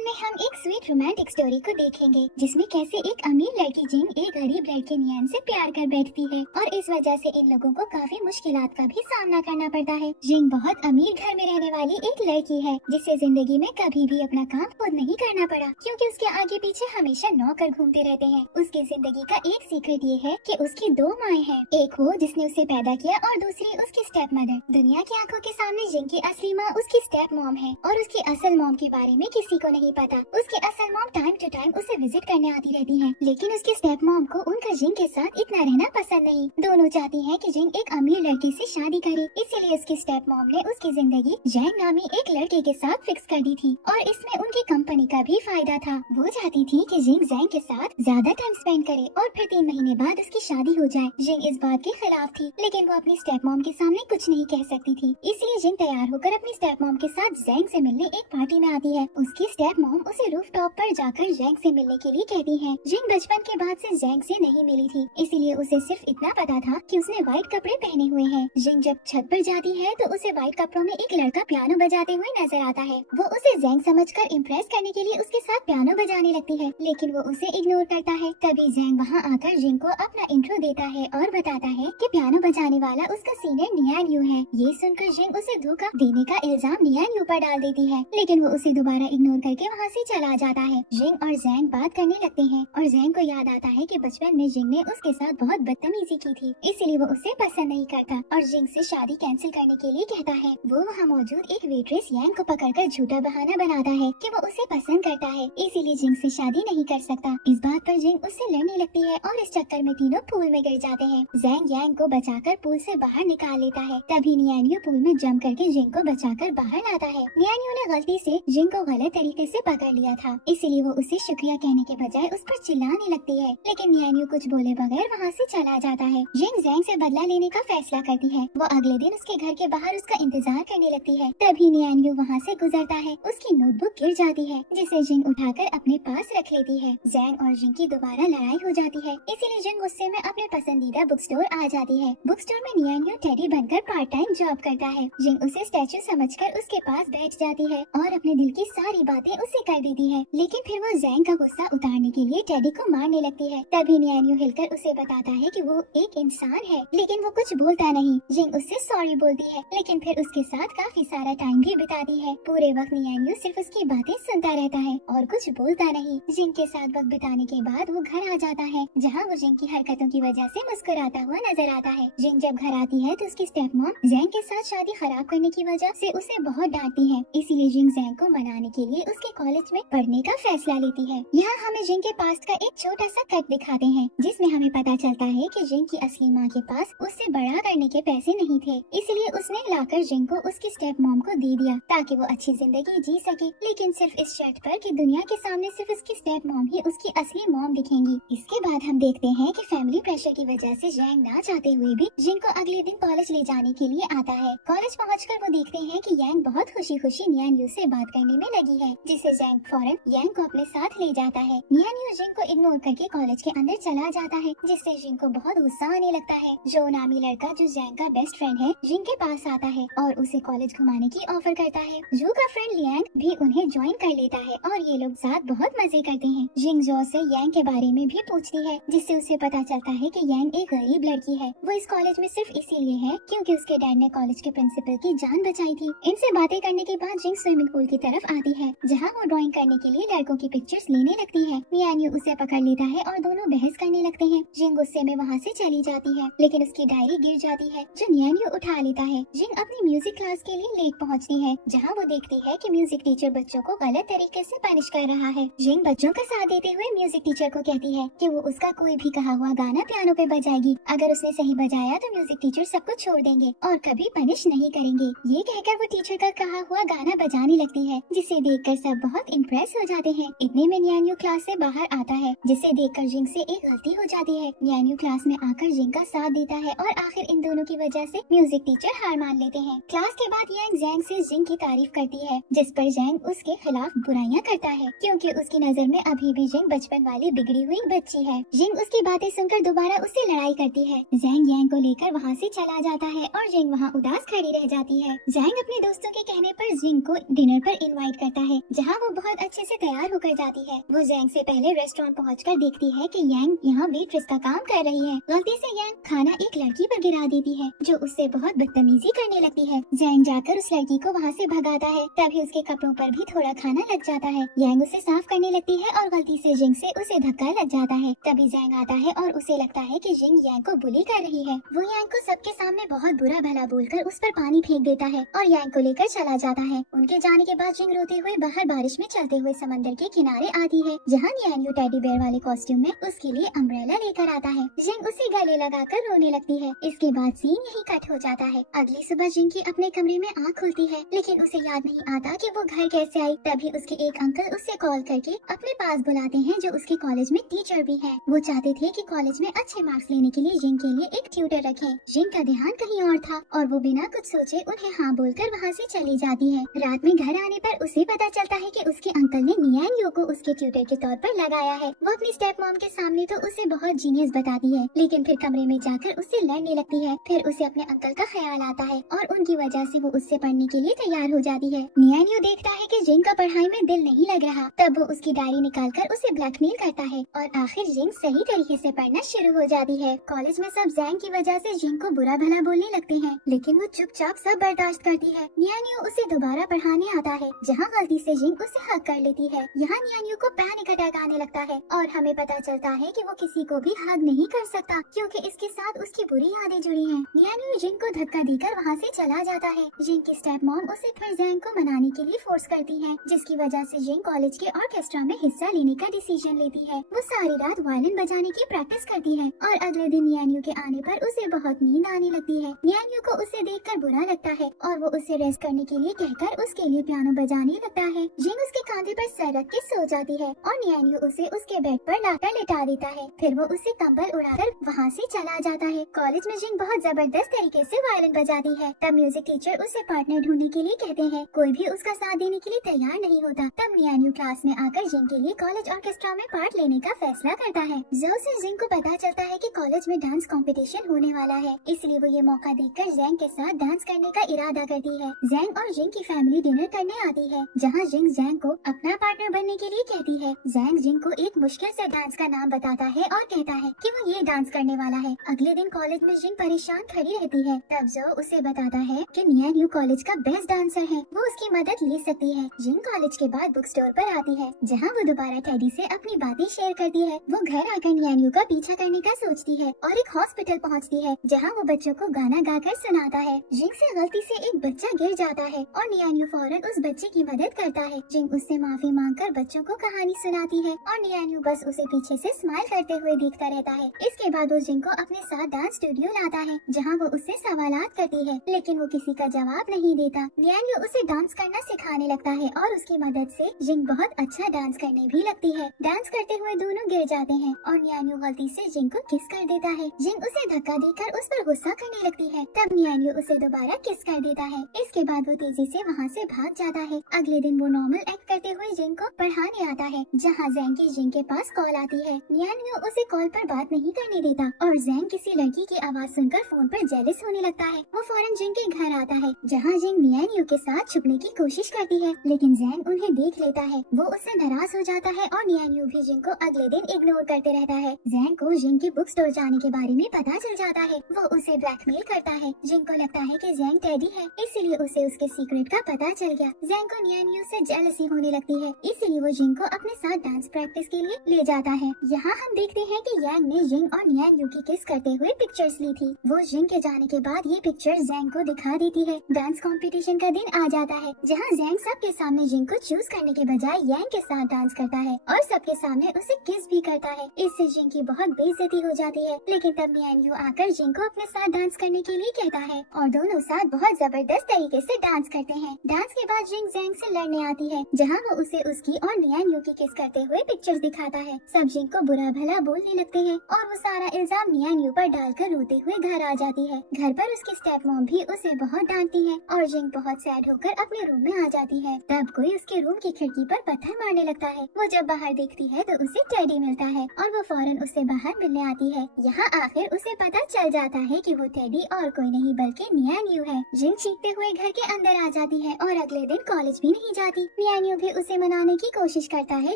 Lesson में हम एक स्वीट रोमांटिक स्टोरी को देखेंगे जिसमें कैसे एक अमीर लड़की जिंग एक गरीब लड़के नियान से प्यार कर बैठती है और इस वजह से इन लोगों को काफी मुश्किलात का भी सामना करना पड़ता है। जिंग बहुत अमीर घर में रहने वाली एक लड़की है जिसे जिंदगी में कभी भी अपना काम खुद नहीं करना पड़ा क्योंकि उसके आगे पीछे हमेशा नौकर घूमते रहते हैं। उसकी जिंदगी का एक सीक्रेट ये है कि उसकी दो माएँ हैं, एक वो जिसने उसे पैदा किया और दूसरी उसकी स्टेप मदर। दुनिया की आंखों के सामने जिंग की असली माँ उसकी स्टेप मॉम है और उसकी असल मॉम के बारे में किसी को नहीं पता। उसकी असल मॉम टाइम टू टाइम उसे विजिट करने आती रहती है, लेकिन उसकी स्टेप मॉम को उनका जिंग के साथ इतना रहना पसंद नहीं। दोनों चाहती है कि जिंग एक अमीर लड़की से शादी करे, इसीलिए उसकी स्टेप मॉम ने उसकी जिंदगी जैंग नामी एक लड़के के साथ फिक्स कर दी थी और इसमें उनकी कंपनी का भी फायदा था। वो चाहती थी कि जिंग जैंग के साथ ज्यादा टाइम स्पेंड करे और फिर 3 महीने बाद उसकी शादी हो जाए। जिंग इस बात के खिलाफ थी, लेकिन वो अपनी स्टेप मॉम के सामने कुछ नहीं कह सकती थी, इसलिए जिंग तैयार होकर अपनी स्टेप मॉम के साथ जैंग से मिलने एक पार्टी में आती है। उसकी स्टेप मॉम उसे रूफ टॉप पर जाकर जैंग से मिलने के लिए कहती है। जिंग बचपन के बाद से जैंग से नहीं मिली थी, इसीलिए उसे सिर्फ इतना पता था कि उसने व्हाइट कपड़े पहने हुए हैं। जिंग जब छत पर जाती है तो उसे व्हाइट कपड़ों में एक लड़का पियानो बजाते हुए नजर आता है। वो उसे जैंग समझकर इम्प्रेस करने के लिए उसके साथ पियानो बजाने लगती है, लेकिन वो उसे इग्नोर करता है। तभी जैंग वहाँ आकर जिंग को अपना इंट्रो देता है और बताता है कि पियानो बजाने वाला उसका सीनियर नियान यू है। ये सुनकर जिंग उसे धोखा देने का इल्जाम नियान यू पर डाल देती है, लेकिन वो उसे दोबारा इग्नोर करके वहाँ से चला जाता है। जिंग और जैंग बात करने लगते हैं और जैंग को याद आता है कि बचपन में जिंग ने उसके साथ बहुत बदतमीजी की थी, इसीलिए वो उसे पसंद नहीं करता और जिंग से शादी कैंसिल करने के लिए कहता है। वो वहाँ मौजूद एक वेट्रेस यांग को पकड़कर झूठा बहाना बनाता है कि वो उसे पसंद करता है, इसीलिए जिंग से शादी नहीं कर सकता। इस बात पर जिंग उससे लड़ने लगती है और इस चक्कर में तीनों पूल में गिर जाते हैं। जैंग यांग को बचाकर पूल से बाहर निकाल लेता है, तभी नियानियो पूल में जंप करके जिंग को बचाकर बाहर लाता है। नियानियो ने गलती से जिंग को गलत तरीके से पकड़ लिया था, इसीलिए वो उसे शुक्रिया कहने के बजाय उस पर चिल्लाने लगती है, लेकिन नियानियो कुछ बोले बगैर वहाँ से चला जाता है। जिंग जैंग से बदला लेने का फैसला करती है। वो अगले दिन उसके घर के बाहर उसका इंतजार करने लगती है, तभी नियानियो वहाँ से गुजरता है। उसकी नोटबुक गिर जाती है जिसे जिंग उठाकर अपने पास रख लेती है। जैंग और जिंग की दोबारा लड़ाई हो जाती है, इसीलिए जिंग गुस्से में अपने पसंदीदा बुक स्टोर आ जाती है। बुक स्टोर में नियानियो टेडी बनकर पार्ट टाइम जॉब करता है। जिंग उसे स्टैचू समझकर उसके पास बैठ जाती है और अपने दिल की सारी बातें उसे कर देती है, लेकिन फिर वो जैंग का गुस्सा उतारने के लिए टेडी को मारने लगती है। तभी नियानियो हिलकर उसे बताता है कि वो एक इंसान है, लेकिन वो कुछ बोलता नहीं। जिंग उससे सॉरी बोलती है, लेकिन फिर उसके साथ काफी सारा टाइम भी बिताती है। पूरे वक्त नियानियो सिर्फ उसकी बातें सुनता रहता है और कुछ बोलता नहीं। जिंग के साथ वक्त बिताने के बाद वो घर आ जाता है, जहाँ वो जिंग की हरकतों की वजह से मुस्कुराता हुआ नजर आता है। जिंग जब घर आती है तो उसकी स्टेप मॉम जैंग के साथ शादी खराब करने की वजह से उसे बहुत डांटती है, इसीलिए जिंग जैंग को मनाने के लिए उसके कॉलेज में पढ़ने का फैसला लेती है। यहाँ हमें जिंग के पास्ट का एक छोटा सा कट दिखाते हैं, जिसमें हमें पता चलता है कि जिंग की असली माँ के पास उससे बड़ा करने के पैसे नहीं थे, इसलिए उसने लाकर जिंग को उसकी स्टेप मॉम को दे दिया ताकि वो अच्छी जिंदगी जी सके, लेकिन सिर्फ इस शर्त पर कि दुनिया के सामने सिर्फ उसकी स्टेप मॉम ही उसकी असली मॉम दिखेंगी। इसके बाद हम देखते हैं कि फैमिली प्रेशर की वजह से जैंग ना चाहते हुए भी जिंग को अगले दिन कॉलेज ले जाने के लिए आता है। कॉलेज पहुंचकर वो देखते हैं कि यांग बहुत खुशी खुशी नियानियो से बात करने में लगी है, जिससे जैंग फौरन यांग को अपने साथ ले जाता है। नियानियो जिंग को इग्नोर करके कॉलेज के अंदर चला जाता है, जिससे जिंग को बहुत गुस्सा आने लगता है। जो नामी लड़का जो जैंग का बेस्ट फ्रेंड है जिंग के पास आता है और उसे कॉलेज घुमाने की ऑफर करता है। जो का फ्रेंड लियांग भी उन्हें ज्वाइन कर लेता है और ये लोग साथ बहुत मजे करते हैं। जिंग जो से यांग के बारे में भी पूछती है, जिससे उसे पता चलता है कि यांग एक गरीब लड़की है। वो इस कॉलेज में सिर्फ इसीलिए है क्योंकि उसके डैड ने कॉलेज के प्रिंसिपल की जान बचाई थी। इनसे बातें करने के बाद जिंग स्विमिंग पूल की तरफ आती है, जहाँ वो ड्राइंग करने के लिए लड़कों की पिक्चर्स लेने लगती है। नियानियो उसे पकड़ लेता है और दोनों बहस करने लगते हैं। जिंग गुस्से में वहाँ से चली जाती है, लेकिन उसकी डायरी गिर जाती है जो नियानियो उठा लेता है। जिंग अपनी म्यूजिक क्लास के लिए लेट पहुँचती है, जहाँ वो देखती है कि म्यूजिक टीचर बच्चों को गलत तरीके से पनिश कर रहा है। जिंग बच्चों का साथ देते हुए म्यूजिक टीचर को कहती है कि वो उसका कोई भी कहा हुआ गाना पियानो पे बजाएगी। अगर उसने सही बजाया तो म्यूजिक टीचर सबको छोड़ देंगे और कभी पनिश नहीं करेंगे। ये कहकर वो टीचर का कहा हुआ गाना बजाने लगती है, जिसे देखकर सब बहुत इम्प्रेस हो जाते हैं। इतने में नियानियो क्लास से बाहर आता है, जिसे देखकर जिंग से एक गलती हो जाती है। नियानियो क्लास में आकर जिंग का साथ देता है और आखिर इन दोनों की वजह से म्यूजिक टीचर हार मान लेते हैं। क्लास के बाद यांग जैंग से जिंग की तारीफ करती है, जिस पर जैंग उसके खिलाफ बुराइयां करता है क्योंकि उसकी नजर में अभी भी जिंग बचपन वाली बिगड़ी हुई बच्ची है। जिंग उसकी बातें सुनकर दोबारा उससे लड़ाई करती है। जैंग यांग को लेकर वहाँ से चला जाता है और जिंग वहाँ उदास खड़ी रह जाती है। जैंग अपने दोस्तों के कहने पर जिंग को डिनर पर इनवाइट करता है, जहाँ जहाँ वो बहुत अच्छे से तैयार होकर जाती है। वो जैंग से पहले रेस्टोरेंट पहुंचकर देखती है कि यांग यहाँ वेट्रेस का काम कर रही है। गलती से यांग खाना एक लड़की पर गिरा देती है जो उससे बहुत बदतमीजी करने लगती है। जैंग जाकर उस लड़की को वहाँ से भगाता है, तभी उसके कपड़ों पर भी थोड़ा खाना लग जाता है। यांग उसे साफ करने लगती है और गलती से जिंग से उसे धक्का लग जाता है। तभी जैंग आता है और उसे लगता है कि जिंग यांग को बुली कर रही है। वो यांग को सबके सामने बहुत बुरा भला बोलकर उस पर पानी फेंक देता है और यांग को लेकर चला जाता है। उनके जाने के बाद जिंग रोते हुए बाहर बारिश में चलते हुए समंदर के किनारे आती है, जहाँ नियान्यू टेडी बेयर वाले कॉस्ट्यूम में उसके लिए अम्ब्रेला लेकर आता है। जिंग उसे गले लगाकर रोने लगती है। इसके बाद सीन यही कट हो जाता है। अगली सुबह जिंग की अपने कमरे में आँख खुलती है, लेकिन उसे याद नहीं आता कि वो घर कैसे आई। तभी उसके एक अंकल उससे कॉल करके अपने पास बुलाते हैं, जो उसके कॉलेज में टीचर भी है। वो चाहते थे कि कॉलेज में अच्छे मार्क्स लेने के लिए जिंग के लिए एक ट्यूटर रखें। जिंग का ध्यान कहीं और था और वो बिना कुछ सोचे उन्हें हाँ बोलकर वहाँ से चली जाती है। रात में घर आने पर उसे पता चलता है कि उसके अंकल ने नियान्यू को उसके ट्यूटर के तौर पर लगाया है। वो अपनी स्टेप मॉम के सामने तो उसे बहुत जीनियस बताती है, लेकिन फिर कमरे में जाकर उससे लड़ने लगती है। फिर उसे अपने अंकल का ख्याल आता है और उनकी वजह से वो उससे पढ़ने के लिए तैयार हो जाती है। नियान्यू देखता है कि जिंग का पढ़ाई में दिल नहीं लग रहा, तब वो उसकी डायरी निकालकर उसे ब्लैकमेल करता है और आखिर जिंग सही तरीके से पढ़ना शुरू हो जाती है। कॉलेज में सब जैंग की वजह से जिंग को बुरा भला बोलने लगते हैं, लेकिन वो चुपचाप सब बर्दाश्त करती है। नियान्यू उसे दोबारा पढ़ाने आता है, जहाँ गलती से जिंग उसे हक कर लेती है। यहाँ नियान्यू को पैनिक अटैक आने लगता है और हमें पता चलता है कि वो किसी को भी हग नहीं कर सकता, क्योंकि इसके साथ उसकी बुरी यादें जुड़ी हैं। नियान्यू जिंग को धक्का देकर वहाँ से चला जाता है। जिंग की स्टेप मॉम उसे फिर जैंग को मनाने के लिए फोर्स करती है, जिसकी वजह से जिंग कॉलेज के ऑर्केस्ट्रा में हिस्सा लेने का डिसीजन लेती है। वो सारी रात वायलिन बजाने की प्रैक्टिस करती है और अगले दिन नियान्यू के आने पर उसे बहुत नींद आने लगती है। नियान्यू को उसे देखकर बुरा लगता है और वो उसे रेस्ट करने के लिए कहकर उसके लिए पियानो बजाने लगता है। जिंग उसके कंधे पर सर रख के सो जाती है और नियान्यू उसे उसके बेड पर लाकर लेटा देता है। फिर वो उसे कंबल उड़ाकर वहाँ से चला जाता है। कॉलेज में जिंग बहुत जबरदस्त तरीके से वायलिन बजाती है। तब म्यूजिक टीचर उसे पार्टनर ढूंढने के लिए कहते हैं। कोई भी उसका साथ देने के लिए तैयार नहीं होता। तब नियान्यू क्लास में आकर जिंग के लिए कॉलेज ऑर्केस्ट्रा में पार्ट लेने का फैसला करता है। जो से जिंग को पता चलता है कि कॉलेज में डांस कंपटीशन होने वाला है, इसलिए वो ये मौका देखकर जैंग के साथ डांस करने का इरादा करती है। जैंग और जिंग की फैमिली डिनर करने आती है, जहाँ जिंग जैंग को अपना पार्टनर बनने के लिए कहती है। जैंग जिंग को एक मुश्किल से डांस का नाम बताता है और कहता है कि वो ये डांस करने वाला है। अगले दिन कॉलेज में जिंग परेशान खड़ी रहती है। तब जो उसे बताता है कि नियान्यू कॉलेज का बेस्ट डांसर है, वो उसकी मदद ले सकती है। जिंग कॉलेज के बाद बुक स्टोर पर आती है, जहाँ वो दोबारा टेडी से अपनी बातें शेयर करती है। वो घर आकर नियान्यू का पीछा करने का सोचती है और एक हॉस्पिटल पहुँचती है, जहाँ वो बच्चों को गाना गाकर सुनाता है। जिंग से गलती से एक बच्चा गिर जाता है और नियान्यू फौरन उस बच्चे की मदद करता है। जिंग उससे माफी मांगकर बच्चों को कहानी सुनाती है और नियान्यू बस उसे पीछे से स्माइल करते हुए देखता रहता है। इसके बाद वो जिंग को अपने साथ डांस स्टूडियो लाता है, जहाँ वो उससे सवालात करती है, लेकिन वो किसी का जवाब नहीं देता। नियान्यू उसे डांस करना सिखाने लगता है और उसकी मदद से जिंग बहुत अच्छा डांस करने भी लगती है। डांस करते हुए दोनों गिर जाते हैं और नियान्यू गलती से जिंग को किस कर देता है। जिंग उसे धक्का देकर उस पर गुस्सा करने लगती है। तब नियान्यू उसे दोबारा किस कर देता है। इसके बाद वो तेजी से वहाँ से भाग जाता है। अगले दिन वो नॉर्मल एक्ट करते हुए जिंग को पढ़ाने आता है, जहाँ जैंग की जिंग के पास कॉल आती है। नियान्यू उसे कॉल पर बात नहीं करने देता और जैंग किसी लड़की की आवाज सुनकर फोन पर जेलस होने लगता है। वो फौरन जिंग के घर आता है, जहाँ जिंग नियान्यू के साथ छुपने की कोशिश करती है, लेकिन जैंग उन्हें देख लेता है। वो उससे नाराज हो जाता है और नियान्यू भी जिंग को अगले दिन इग्नोर करते रहता है। जैंग को जिंग के बुक स्टोर जाने के बारे में पता चल जाता है। वो उसे ब्लैकमेल करता है। जिंग को लगता है कि जैंग टेडी है, इसीलिए उसे उसके सीक्रेट का पता चल गया। जैंग को नियान्यू से जेलसी होने लगती है, इसीलिए वो जिंग को अपने साथ डांस प्रैक्टिस के लिए ले जाता है। यहाँ हम देखते हैं कि यांग ने जिंग और नियान्यू की किस करते हुए पिक्चर्स ली थी। वो जिंग के जाने के बाद ये पिक्चर जैंग को दिखा देती है। डांस कंपटीशन का दिन आ जाता है, जहाँ जैंग सबके सामने जिंग को चूज करने के बजाय यांग के साथ डांस करता है और सबके सामने उसे किस भी करता है। इससे जिंग की बहुत बेइज्जती हो जाती है, लेकिन तब नियान्यू आकर जिंग को अपने साथ डांस करने के लिए कहता है और दोनों साथ बहुत जबरदस्त तरीके से डांस करते हैं। डांस के बाद जिंग जैंग से लड़ने आती है, जहाँ वो उसे उसकी और नियान्यू की किस करते हुए पिक्चर्स दिखाता है। सब जिंग को बुरा भला बोलने लगते हैं और वो सारा इल्जाम नियान्यू पर डालकर रोते हुए घर आ जाती है। घर पर उसकी स्टेप मॉम भी उसे बहुत डांटती है और जिंग बहुत सैड होकर अपने रूम में आ जाती है। तब कोई उसके रूम की खिड़की पर पत्थर मारने लगता है। वो जब बाहर देखती है तो उसे टेडी मिलता है और वो फौरन उससे बाहर मिलने आती है। यहाँ आखिर उसे पता चल जाता है कि वो टेडी और कोई नहीं बल्कि नियान्यू है। जिंग चीखते हुए घर के अंदर आ जाती है और अगले दिन कॉलेज भी नहीं जाती। नियान्यू भी उसे मनाने की कोशिश करता है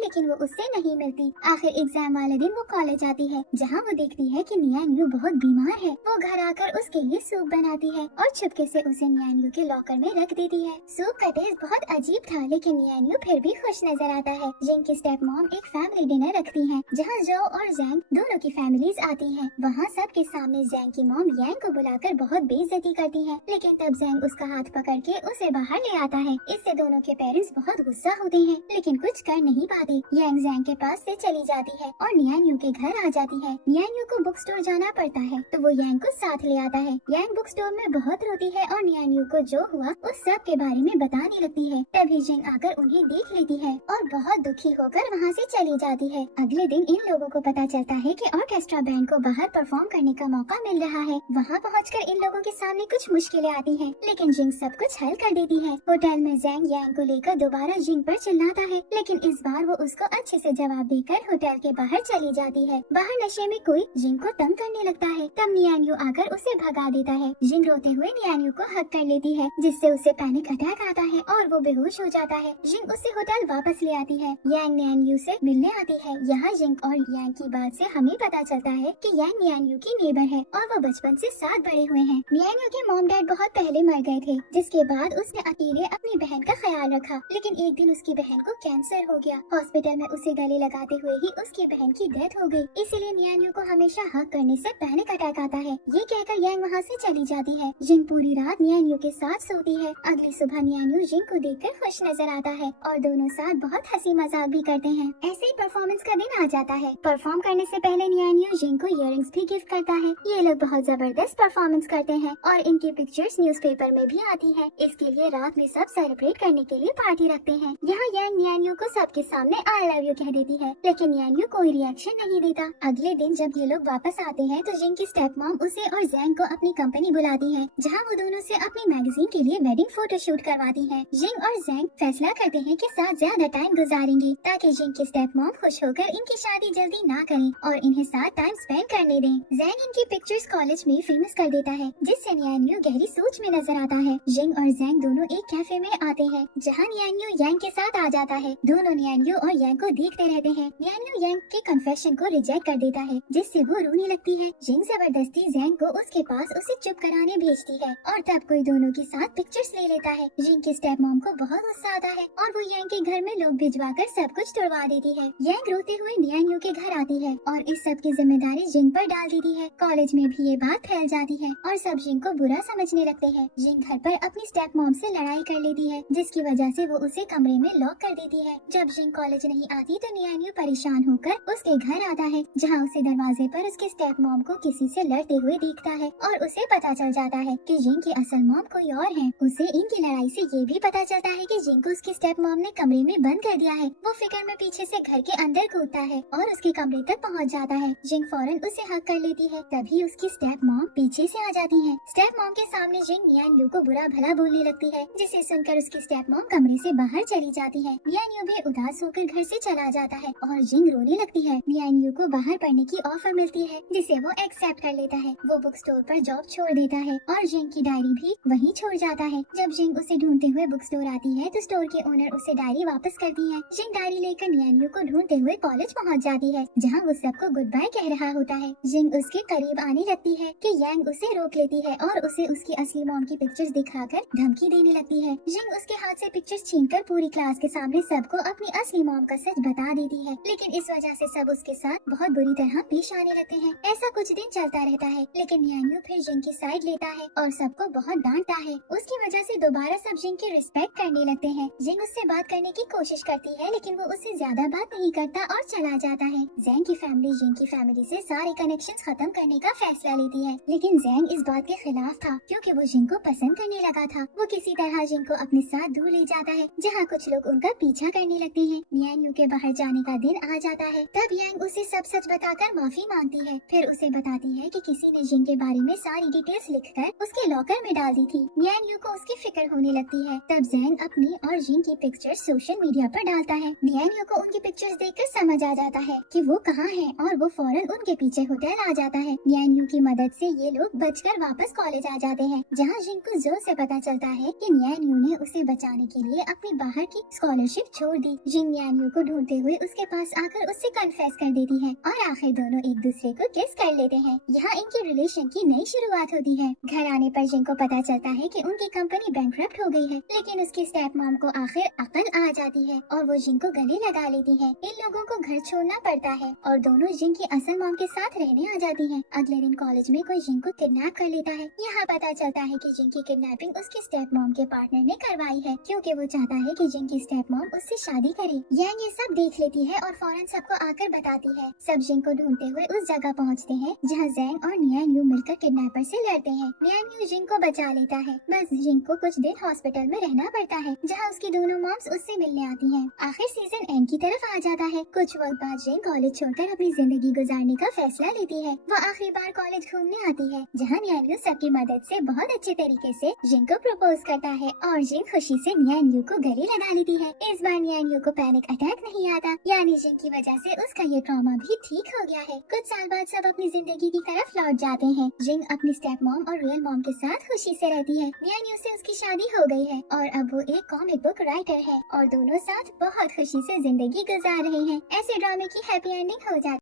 लेकिन वो उससे नहीं मिलती। आखिर एग्जाम वाले दिन वो कॉलेज आती है जहाँ वो देखती है कि नियान्यू बहुत बीमार है। वो घर आकर उसके लिए सूप बनाती है और चुपके से उसे नियान्यू के लॉकर में रख देती है। सूप का टेस्ट बहुत अजीब था लेकिन नियान्यू फिर भी खुश नजर आता है। जिंग की स्टेप मॉम एक फैमिली डिनर रखती है जहाँ जो और जैंग दोनों की फैमिलीज आती हैं। वहाँ सबके सामने जैंग की मॉम यांग को बुलाकर बहुत बेइज्जती करती है लेकिन तब जैंग उसका हाथ पकड़ के उसे बाहर ले आता है। इससे दोनों के पेरेंट्स बहुत गुस्सा होते हैं लेकिन कुछ कर नहीं पाते। यांग जैंग के पास से चली जाती है और नियान्यू के घर आ जाती है। नियान्यू को बुक स्टोर जाना पड़ता है तो वो यांग को साथ ले आता है। यांग बुक स्टोर में बहुत रोती है और नियान्यू को जो हुआ उस सब के बारे में बताने लगती है। तभी जिंग आकर उन्हें देख लेती है और बहुत दुखी होकर वहाँ से चली जाती है। अगले दिन इन लोगों को पता चलता है कि ऑर्केस्ट्रा बैंड को बाहर परफॉर्म करने का मौका मिल रहा है। वहाँ पहुँचकर इन लोगों के सामने कुछ मुश्किलें आती हैं लेकिन जिंग सब कुछ हल कर देती है। होटल में जैंग यांग को लेकर दोबारा जिंग पर चिल्लाता है लेकिन इस बार वो उसको अच्छे से जवाब देकर होटल के बाहर चली जाती है। बाहर नशे में कोई जिंग को तंग करने लगता है तब नियान्यू आकर उसे भगा देता है। जिंग रोते हुए नियान्यू को हक कर लेती है जिससे उसे पैनिक अटैक आता है और वो बेहोश हो जाता है। जिंग उसे होटल वापस ले आती है। यांग नियान्यू से मिलने आती है। यहाँ जिंग और यांग की बात से हमें पता चलता है कि यांग नियान्यू की नेबर है और वो बचपन से साथ बड़े हुए हैं। नियान्यू के मॉम डैड बहुत पहले मर गए थे जिसके बाद उसने अकेले अपनी बहन का ख्याल रखा लेकिन एक दिन उसकी बहन को कैंसर हो गया। हॉस्पिटल में उसे गले लगाते हुए ही उसकी बहन की डेथ हो गई। इसीलिए नियान्यू को हमेशा हक करने से पैनिक अटैक आता है। ये कहकर यांग वहाँ से चली जाती है। जिंग पूरी रात नियान्यू के साथ सोती है। अगली सुबह नियान्यू जिंग को देखकर खुश नजर आता है और दोनों साथ बहुत हंसी मजाक भी करते हैं। ऐसे ही परफॉर्मेंस का दिन आ जाता है। परफॉर्म करने से पहले नियान्यू जिंग को इयररिंग्स भी गिफ्ट करता है। ये लोग बहुत जबरदस्त परफॉर्मेंस करते हैं और इनकी पिक्चर्स न्यूज़पेपर में भी आती है। इसके लिए रात में सब सेलिब्रेट करने के लिए पार्टी रखते हैं। यहाँ यांग नियान्यू को सबके सामने आई लव यू कह देती है लेकिन नियान्यू कोई रिएक्शन नहीं देता। अगले दिन जब ये लोग वापस आते हैं तो जिंग की स्टेप मॉम उसे और जैंग को अपनी कंपनी बुलाती है जहाँ वो दोनों से अपनी मैगजीन के लिए वेडिंग फोटो शूट करवाती है। जिंग और जैंग फैसला करते हैं कि साथ ज्यादा टाइम गुजारेंगे ताकि जिंग की स्टेप मॉम खुश होकर इनकी शादी जल्दी ना करें और इन्हें साथ टाइम स्पेंड करने दें। जैंग इनकी पिक्चर्स कॉलेज में फेमस कर देता है जिससे नियान्यू गहरी सोच में नजर आता है। जिंग और जैंग दोनों एक कैफे में आते हैं जहाँ नियान्यू यांग के साथ आ जाता है। दोनों नियान्यू और यांग को देखते रहते हैं। नियान्यू यांग के कन्फेशन को रिजेक्ट कर देता है जिससे वो रोने लगती है। जिंग जबरदस्ती जैंग को उसके पास उसे चुप कराने भेजती है और तब कोई दोनों के साथ पिक्चर्स ले लेता है। जिंग की स्टेप मॉम को बहुत गुस्सा आता है और वो यांग के घर में लोग भिजवाकर सब कुछ तोड़वा देती है। यांग रोते हुए नियान्यू के घर आती है और इस सब की जिम्मेदारी जिंग पर डाल देती है। कॉलेज में भी ये बात फैल जाती है और सब जिंग को बुरा समझने लगते हैं। जिंग घर पर अपनी स्टेप मॉम से लड़ाई कर लेती है जिसकी वजह से वो उसे कमरे में लॉक कर देती है। जब जिंग कॉलेज नहीं आती तो नियान्यू परेशान होकर उसके घर आता है जहाँ उसे दरवाजे पर उसके स्टेप मॉम को किसी से लड़ते हुए देखता है और उसे पता चल जाता है कि जिंग की असल मॉम कोई और है। उसे इनकी लड़ाई से ये भी पता चलता है कि जिंग को उसकी स्टेप मॉम ने कमरे में बंद कर दिया है। वो फिक्र में पीछे से घर के अंदर कूदता है और उसके कमरे तक पहुंच जाता है। जिंग फौरन उसे हक कर लेती है। तभी उसकी स्टेप मॉम पीछे से आ जाती है। स्टेप मॉम के सामने जिंग नियान्यू को बुरा भला बोलने लगती है जिसे सुनकर उसकी स्टेप मॉम कमरे से बाहर चली जाती है। नियान्यू भी उदास होकर घर से चला जाता है और जिंग रोने लगती है। नियान्यू को बाहर पढ़ने की ऑफर मिलती है जिसे वो एक्सेप्ट कर लेता है। वो बुक स्टोर पर जॉब छोड़ देता है और जिंग की डायरी भी वहीं छोड़ जाता है। जब जिंग उसे ढूंढते हुए बुक स्टोर आती है तो स्टोर के ओनर उसे डायरी वापस करती है। जिंग डायरी लेकर नियान्यू को ढूंढते हुए कॉलेज पहुंच जाती है जहां वो सबको गुड बाय कह रहा होता है। जिंग उसके करीब आने लगती है कि यांग उसे रोक लेती है और उसे उसकी असली मॉम की पिक्चर्स दिखाकर धमकी देने लगती है। जिंग उसके हाथ से पिक्चर्स छीनकर पूरी क्लास के सामने सबको अपनी असली मॉम का सच बता देती है लेकिन इस वजह से सब उसके साथ बहुत बुरी तरह पेश आने लगते हैं। ऐसा कुछ दिन चलता रहता है लेकिन नियान्यू फिर जिंग की साइड लेता है और सबको बहुत डांटता है। उसकी वजह से दोबारा सब जिंग की रिस्पेक्ट करने लगते हैं। जिंग उससे बात करने की कोशिश करती है लेकिन वो उससे ज्यादा बात नहीं करता और चला जाता है। जैंग की फैमिली जिंग की फैमिली से सारे कनेक्शंस खत्म करने का फैसला लेती है लेकिन जैंग इस बात के खिलाफ था क्योंकि वो जिंग को पसंद करने लगा था। वो किसी तरह जिंग को अपने साथ दूर ले जाता है जहाँ कुछ लोग उनका पीछा करने लगते हैं। नियान्यू के बाहर जाने का दिन आ जाता है। तब यांग उसे सब सच बताकर माफी मांगती है। फिर उसे बताती है कि किसी ने जिंग के बारे में सारी डिटेल्स लिखकर उसके लॉकर में डाल दी थी। नियान्यू को उसकी फिक्र होने लगती है। तब जैंग अपनी और जिंग की पिक्चर्स सोशल मीडिया पर डालता है। नियान्यू को उनकी पिक्चर्स देखकर समझ आ जाता है कि वो कहाँ है और वो फौरन उनके पीछे होटल आ जाता है। नियान्यू की मदद से ये लोग बचकर वापस कॉलेज आ जाते हैं जहाँ जिंग को जोर से पता चलता है कि नियान्यू ने उसे बचाने के लिए अपनी बाहर की स्कॉलरशिप छोड़ दी। जिंग नियान्यू को ढूंढते हुए उसके पास आकर उससे कन्फेस कर देती है और आखिर दोनों एक दूसरे को किस कर लेते हैं। यहाँ इनकी रिलेशन की नई शुरुआत होती है। घर आने पर जिंग को पता चलता है कि उनकी कंपनी बैंकरप्ट हो गई है, लेकिन उसकी स्टेप मॉम को आखिर अकल आ जाती है और वो जिंग को गले लगा लेती है। इन लोगों को घर छोड़ना पड़ता है और दोनों जिंग की असल मॉम के साथ रहने आ जाती हैं। अगले दिन कॉलेज में कोई जिंग को किडनैप कर लेता है। यहाँ पता चलता है कि जिंग की किडनैपिंग उसकी स्टेप मॉम के पार्टनर ने करवाई है, क्योंकि वो चाहता है कि जिंग की स्टेप मॉम उससे शादी करे। यांग ये सब देख लेती है और फौरन सबको आकर बताती है। सब जिंग को ढूंढते हुए उस जगह पहुँचते हैं जहाँ जैंग और नियान्यू मिलकर किडनैपर से लड़ते हैं। नियान्यू जिंग को बचा लेता है, बस जिंग को कुछ दिन हॉस्पिटल में रहना पड़ता है जहाँ उसकी दोनों मॉम्स उससे मिलने आती हैं। आखिर सीजन एंड की तरफ आ जाता है। कुछ वक्त बाद जिंग कॉलेज छोड़कर अपनी जिंदगी गुजारने का फैसला लेती है। वो आखिरी बार कॉलेज घूमने आती है जहाँ नियान्यू सबकी मदद से बहुत अच्छे तरीके से जिंग को प्रपोज करता है और जिंग खुशी से नियान्यू को गले लगा लेती है। इस बार नियान्यू को पैनिक अटैक नहीं आता, यानी जिंग की वजह से उसका ये ट्रॉमा भी ठीक हो गया है। कुछ साल बाद सब अपनी जिंदगी की तरफ लौट जाते हैं। जिंग अपनी स्टेप मॉम और रियल मॉम के साथ खुशी से रहती है। नियान्यू से उसकी शादी हो गई है और अब वो एक कॉमिक बुक राइटर है और दोनों साथ बहुत खुशी से जिंदगी गुजार रहे हैं। ऐसे ड्रामे की हैप्पी एंडिंग हो जाती है।